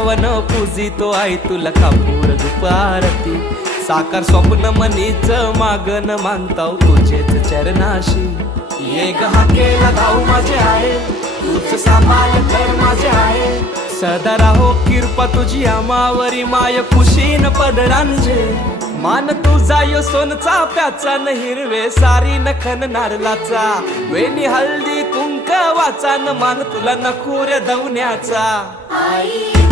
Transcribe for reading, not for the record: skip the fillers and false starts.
पावन पूजितो आई तुला कापूर दुपारती साकार स्वप्न मनीच मागन मानताव तुझेच चरणाशी ये गहा केला धाऊ माझे आहे तुझ सांभाळ घर माझे आहे सदा राहो कृपा तुझी आमावरी माय खुशीन पदरांजे मान तुझा यो सोनचा प्याचा न हिरवे सारी नखन नारलाचा वेणी हळदी कुंक वाचा न मान तुला नखुऱ्या दवण्याचा आई